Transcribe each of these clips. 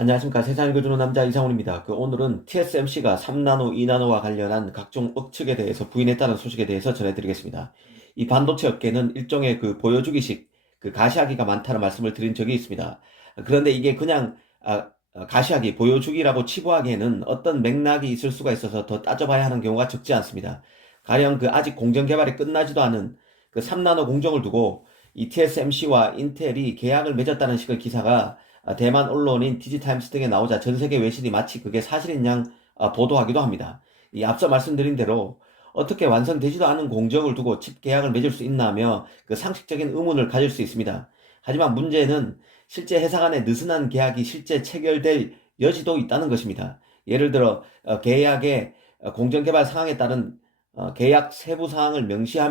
안녕하십니까. 세상을 읽어주는 남자 이상훈입니다. 오늘은 TSMC가 3나노, 2나노와 관련한 각종 억측에 대해서 부인했다는 소식에 대해서 전해드리겠습니다. 이 반도체 업계는 일종의 보여주기식 가시화기가 많다는 말씀을 드린 적이 있습니다. 그런데 이게 그냥 가시화기, 보여주기라고 치부하기에는 어떤 맥락이 있을 수가 있어서 더 따져봐야 하는 경우가 적지 않습니다. 가령 아직 공정 개발이 끝나지도 않은 3나노 공정을 두고 이 TSMC와 인텔이 계약을 맺었다는 식의 기사가 대만 언론인 디지타임스 등에 나오자 전 세계 외신이 마치 그게 사실인 양 보도하기도 합니다. 이 앞서 말씀드린 대로 어떻게 완성되지도 않은 공정을 두고 칩 계약을 맺을 수 있나며 상식적인 의문을 가질 수 있습니다. 하지만 문제는 실제 회사 간의 느슨한 계약이 실제 체결될 여지도 있다는 것입니다. 예를 들어 계약의 공정 개발 상황에 따른 계약 세부 사항을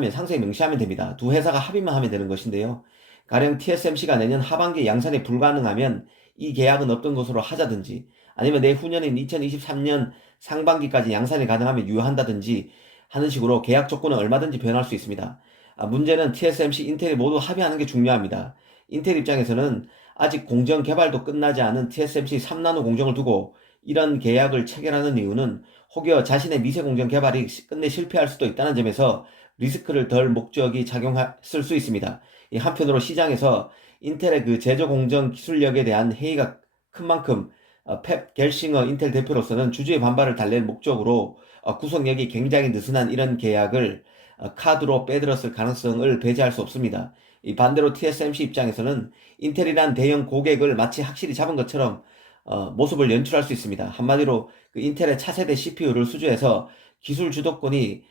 상세히 명시하면 됩니다. 두 회사가 합의만 하면 되는 것인데요. 가령 TSMC가 내년 하반기에 양산이 불가능하면 이 계약은 없던 것으로 하자든지, 아니면 내후년인 2023년 상반기까지 양산이 가능하면 유효한다든지 하는 식으로 계약 조건은 얼마든지 변할 수 있습니다. 문제는 TSMC, 인텔이 모두 합의하는 게 중요합니다. 인텔 입장에서는 아직 공정 개발도 끝나지 않은 TSMC 3나노 공정을 두고 이런 계약을 체결하는 이유는 혹여 자신의 미세 공정 개발이 끝내 실패할 수도 있다는 점에서 리스크를 덜 목적이 작용했을 수 있습니다. 한편으로 시장에서 인텔의 제조 공정 기술력에 대한 회의가 큰 만큼 펩 겔싱어 인텔 대표로서는 주주의 반발을 달랠 목적으로 구속력이 굉장히 느슨한 이런 계약을 카드로 빼들었을 가능성을 배제할 수 없습니다. 이 반대로 TSMC 입장에서는 인텔이란 대형 고객을 마치 확실히 잡은 것처럼 모습을 연출할 수 있습니다. 한마디로 인텔의 차세대 CPU를 수주해서 기술 주도권이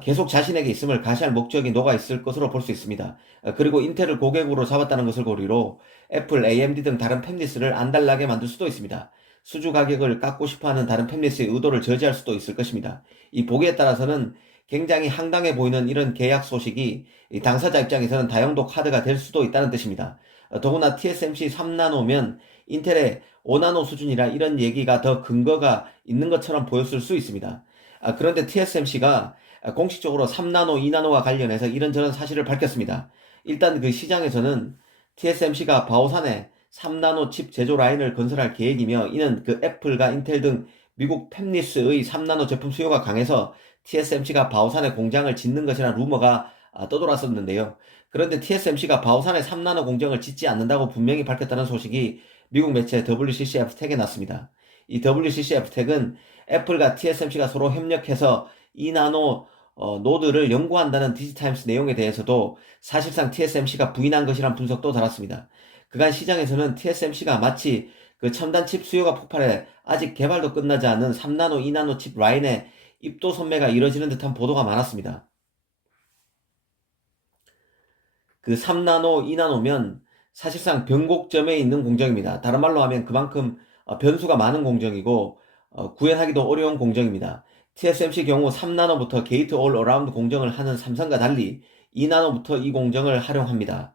계속 자신에게 있음을 가시할 목적이 녹아 있을 것으로 볼 수 있습니다. 그리고 인텔을 고객으로 잡았다는 것을 고리로 애플, AMD 등 다른 팹리스를 안달나게 만들 수도 있습니다. 수주 가격을 깎고 싶어하는 다른 팹리스의 의도를 저지할 수도 있을 것입니다. 이 보기에 따라서는 굉장히 황당해 보이는 이런 계약 소식이 당사자 입장에서는 다용도 카드가 될 수도 있다는 뜻입니다. 더구나 TSMC 3나노면 인텔의 5나노 수준이라 이런 얘기가 더 근거가 있는 것처럼 보였을 수 있습니다. 그런데 TSMC가 공식적으로 3나노, 2나노와 관련해서 이런저런 사실을 밝혔습니다. 일단 시장에서는 TSMC가 바오산에 3나노 칩 제조 라인을 건설할 계획이며, 이는 애플과 인텔 등 미국 팹리스의 3나노 제품 수요가 강해서 TSMC가 바오산에 공장을 짓는 것이라는 루머가 떠돌았었는데요. 그런데 TSMC가 바오산에 3나노 공장을 짓지 않는다고 분명히 밝혔다는 소식이 미국 매체 WCCF 텍에 났습니다. 이 WCCF 텍은 애플과 TSMC가 서로 협력해서 2나노 노드를 연구한다는 디지타임스 내용에 대해서도 사실상 TSMC가 부인한 것이란 분석도 달았습니다. 그간 시장에서는 TSMC가 마치 첨단 칩 수요가 폭발해 아직 개발도 끝나지 않은 3나노, 2나노 칩 라인의 입도 선매가 이뤄지는 듯한 보도가 많았습니다. 3나노, 2나노면 사실상 변곡점에 있는 공정입니다. 다른 말로 하면 그만큼 변수가 많은 공정이고 구현하기도 어려운 공정입니다. TSMC 경우 3나노부터 게이트 올 어라운드 공정을 하는 삼성과 달리 2나노부터 이 공정을 활용합니다.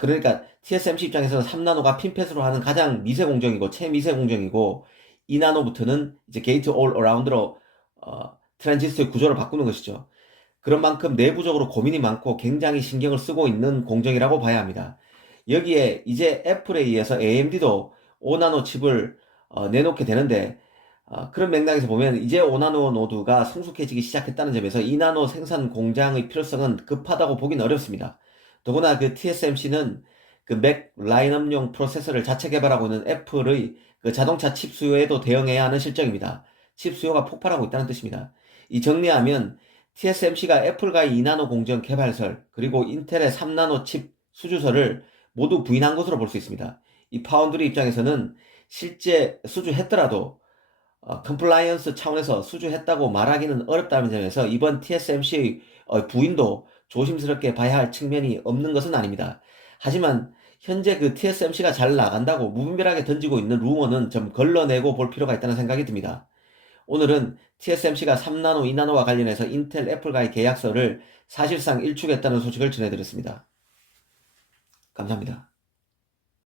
그러니까 TSMC 입장에서는 3나노가 핀펫으로 하는 가장 미세 공정이고 최미세 공정이고, 2나노부터는 이제 게이트 올 어라운드로 트랜지스터의 구조를 바꾸는 것이죠. 그런 만큼 내부적으로 고민이 많고 굉장히 신경을 쓰고 있는 공정이라고 봐야 합니다. 여기에 이제 애플에 의해서 AMD도 5나노 칩을 내놓게 되는데, 그런 맥락에서 보면 이제 5나노 노드가 성숙해지기 시작했다는 점에서 2나노 생산 공장의 필요성은 급하다고 보기는 어렵습니다. 더구나 TSMC는 맥 라인업용 프로세서를 자체 개발하고 있는 애플의 자동차 칩 수요에도 대응해야 하는 실정입니다. 칩 수요가 폭발하고 있다는 뜻입니다. 이 정리하면 TSMC가 애플과의 2나노 공정 개발설, 그리고 인텔의 3나노 칩 수주설을 모두 부인한 것으로 볼 수 있습니다. 이 파운드리 입장에서는 실제 수주했더라도 컴플라이언스 차원에서 수주했다고 말하기는 어렵다는 점에서 이번 TSMC의 부인도 조심스럽게 봐야 할 측면이 없는 것은 아닙니다. 하지만 현재 TSMC가 잘 나간다고 무분별하게 던지고 있는 루머는 좀 걸러내고 볼 필요가 있다는 생각이 듭니다. 오늘은 TSMC가 3나노, 2나노와 관련해서 인텔, 애플과의 계약서를 사실상 일축했다는 소식을 전해드렸습니다. 감사합니다.